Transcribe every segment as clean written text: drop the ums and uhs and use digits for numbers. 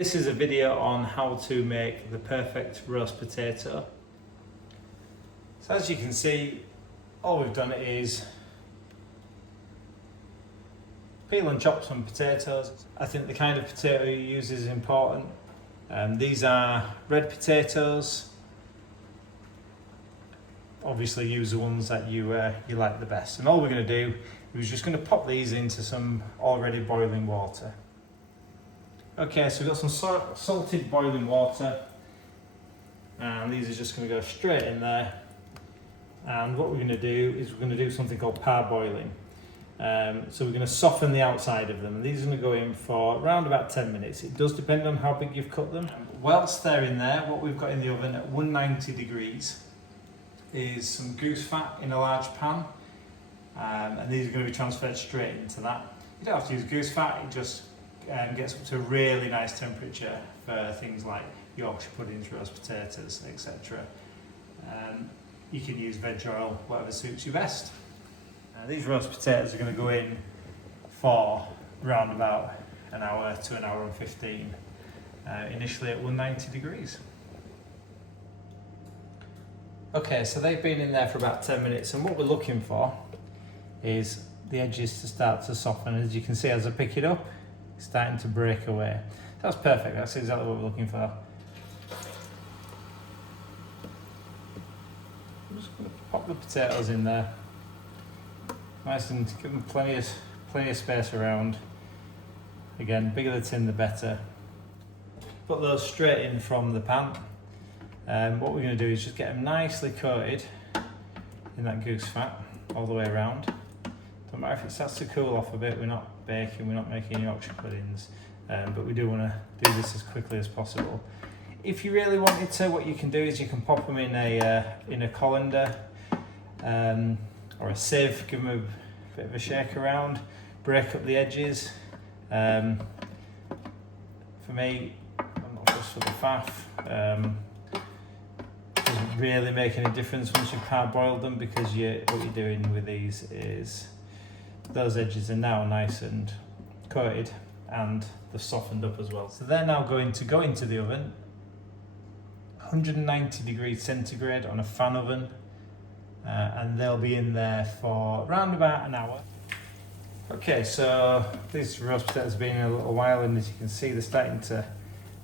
This is a video on how to make the perfect roast potato. So as you can see, all we've done is peel and chop some potatoes. I think the kind of potato you use is important. These are red potatoes. Obviously use the ones that you like the best. And all we're going to do is just going to pop these into some already boiling water. Okay, so we've got some salted boiling water, and these are just going to go straight in there. And what we're going to do is we're going to do something called parboiling. So we're going to soften the outside of them, and these are going to go in for around about 10 minutes. It does depend on how big you've cut them. Whilst they're in there, what we've got in the oven at 190 degrees is some goose fat in a large pan, and these are going to be transferred straight into that. You don't have to use goose fat, it just gets up to a really nice temperature for things like Yorkshire puddings, roast potatoes, etc. You can use veg oil, whatever suits you best. These roast potatoes are going to go in for around about an hour to an hour and 15, initially at 190 degrees. Okay, so they've been in there for about 10 minutes, and what we're looking for is the edges to start to soften. As you can see, as I pick it up, it's starting to break away. That's perfect, that's exactly what we're looking for. I'm just going to pop the potatoes in there. Nice, and give them plenty of space around. Again, bigger the tin the better. Put those straight in from the pan. What we're going to do is just get them nicely coated in that goose fat all the way around. Don't matter if it starts to cool off a bit, we're not baking, we're not making Yorkshire puddings, but we do want to do this as quickly as possible. If you really wanted to, what you can do is you can pop them in a colander or a sieve, give them a bit of a shake around, break up the edges. For me, I'm not just for the faff. Doesn't really make any difference once you've parboiled them, because what you're doing with these is those edges are now nice and coated and they're softened up as well. So they're now going to go into the oven, 190 degrees centigrade on a fan oven, and they'll be in there for around about an hour. Okay, so these roast potatoes have been in a little while, and as you can see, they're starting to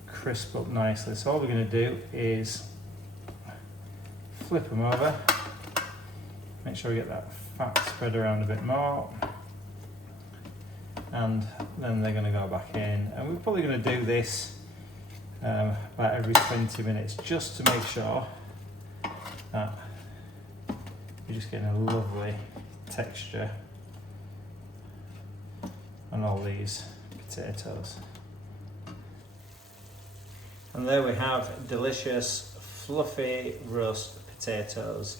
crisp up nicely. So all we're going to do is flip them over, make sure we get that fat spread around a bit more, and then they're going to go back in. And we're probably going to do this about every 20 minutes, just to make sure that you're just getting a lovely texture on all these potatoes. And there we have delicious, fluffy roast potatoes.